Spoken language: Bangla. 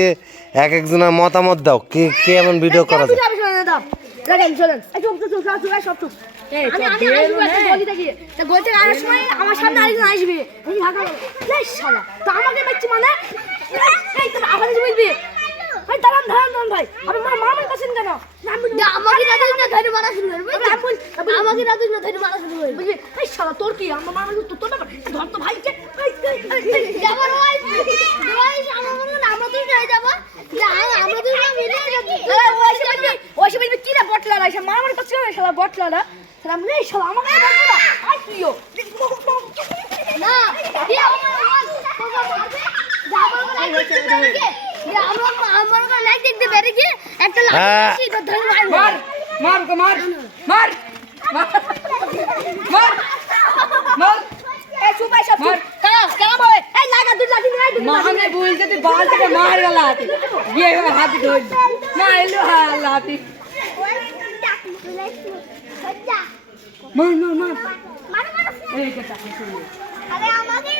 এক একজনের মতামত দাও, কে কে এমন ভিডিও করা যায়? আমার সামনে আরেকজন আসবে, আমাকে দেখছি মানে দাঁড়ান দাঁড়ান দাঁড়ান ভাই, আপনি মামার কাছেন কেন? আমাকে রাতুই না ধরে মারা শুরু করবে, আমাকে রাতুই না ধরে মারা শুরু করবে, বুঝলি? এই শালা তোর কি আমার মামা তোর না ধর তো ভাইকে যাবার ভাই ভাই আমার মনে না আমরা তুই যাই যাব না, আমরা তুই না মিলে যাব। ওই সব কি রে বটলা না, সে মামার কাছে না শালা বটলা না, শালা আমি এই শালা আমাকে বটলা না আই তুইও না দিয়ে আমার তোমরা মারবে যাবার ভাই হচ্ছে আমার আমার লাইক দেখতে পারে কি একটা লাঠি তো ধরে মার মার গো মার মার মার মার এই সুপাই সব কাম হয় এই লাগা দুই লাঠি নাই মাহনে বলতে তুই বাল থেকে মার গেলা গিয়ে হাত ধর মারলো হালাতি মার মার মার এই কথা শুন আরে আমাকে